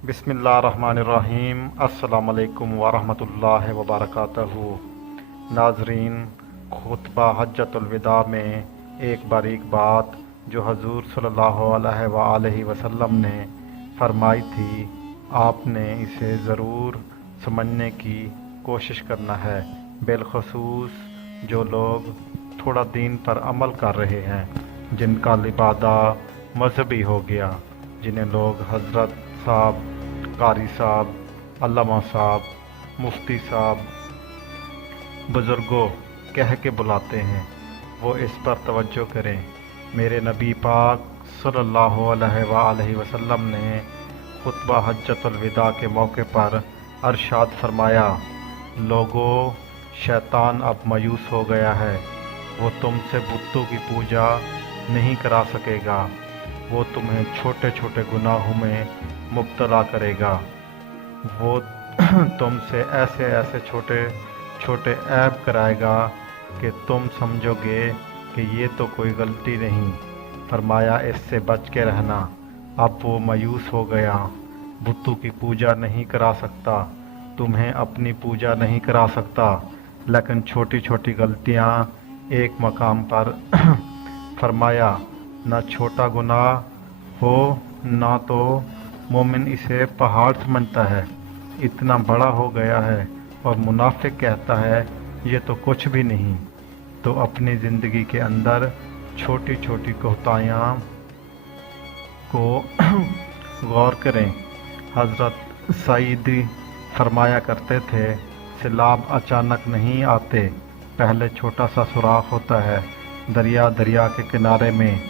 बिस्मिल्लाहिर्रहमानिर्रहीम। अस्सलामु अलैकुम वरहमतुल्लाहि वबरकातुहू। नाजरीन, खुतबा हज्जतुल विदा में एक बारीक बात जो हजूर सल्लल्लाहु अलैहि वसल्लम ने फरमाई थी, आपने इसे ज़रूर समझने की कोशिश करना है। बिलखसूस जो लोग थोड़ा दीन पर अमल कर रहे हैं, जिनका लिबादा मजहबी हो गया, जिन्हें लोग हज़रत साहब, कारी साहब, अल्लामा साहब, मुफ्ती साहब, बुज़ुर्गों कह के बुलाते हैं, वो इस पर तवज्जो करें। मेरे नबी पाक सल्लल्लाहु अलैहि वसल्लम ने खुतबा हज्जतुल विदा के मौके पर अरशाद फरमाया, लोगों, शैतान अब मायूस हो गया है। वो तुमसे बुतों की पूजा नहीं करा सकेगा। वो तुम्हें छोटे छोटे गुनाहों में मुब्तला करेगा। वो तुमसे ऐसे ऐसे छोटे छोटे ऐब कराएगा कि तुम समझोगे कि ये तो कोई गलती नहीं। फरमाया, इससे बच के रहना। अब वो मायूस हो गया, बुतों की पूजा नहीं करा सकता, तुम्हें अपनी पूजा नहीं करा सकता, लेकिन छोटी छोटी गलतियाँ एक मकाम पर फरमाया, ना छोटा गुनाह हो ना तो मोमिन इसे पहाड़ समझता है, इतना बड़ा हो गया है, और मुनाफिक कहता है ये तो कुछ भी नहीं। तो अपनी ज़िंदगी के अंदर छोटी छोटी कोताहियों को गौर करें। हज़रत सईदी फरमाया करते थे, सैलाब अचानक नहीं आते, पहले छोटा सा सुराख होता है दरिया के किनारे में,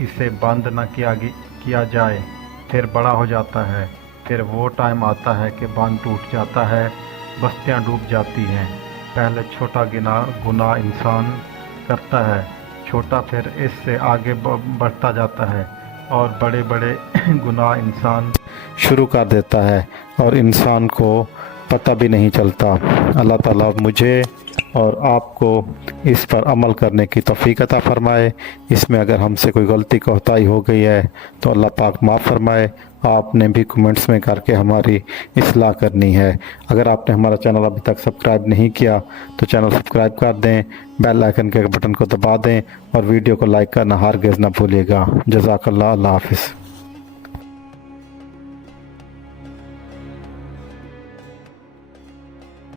इसे बंद न किया जाए, फिर बड़ा हो जाता है। फिर वो टाइम आता है कि बांध टूट जाता है, बस्तियां डूब जाती हैं। पहले छोटा गुनाह इंसान करता है, छोटा, फिर इससे आगे बढ़ता जाता है, और बड़े बड़े गुनाह इंसान शुरू कर देता है और इंसान को पता भी नहीं चलता। अल्लाह ताला मुझे और आपको इस पर अमल करने की तौफीक अता फरमाए। इसमें अगर हमसे कोई गलती कोताही हो गई है तो अल्लाह पाक माफ़ फरमाए। आपने भी कमेंट्स में करके हमारी इस्लाह करनी है। अगर आपने हमारा चैनल अभी तक सब्सक्राइब नहीं किया तो चैनल सब्सक्राइब कर दें, बेल आइकन के बटन को दबा दें और वीडियो को लाइक करना हरगिज़ ना भूलिएगा। जज़ाकल्लाह। अल्लाह हाफ़िज़।